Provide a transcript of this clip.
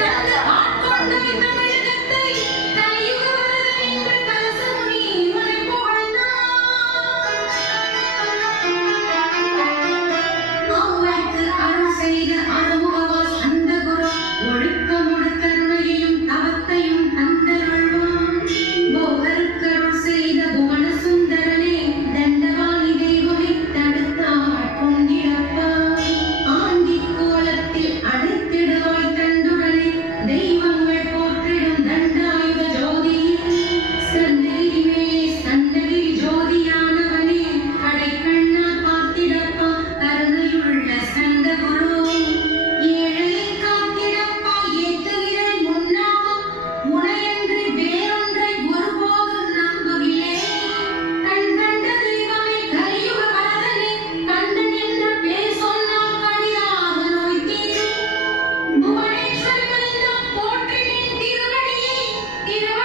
¡Ah, no, no, no! Peter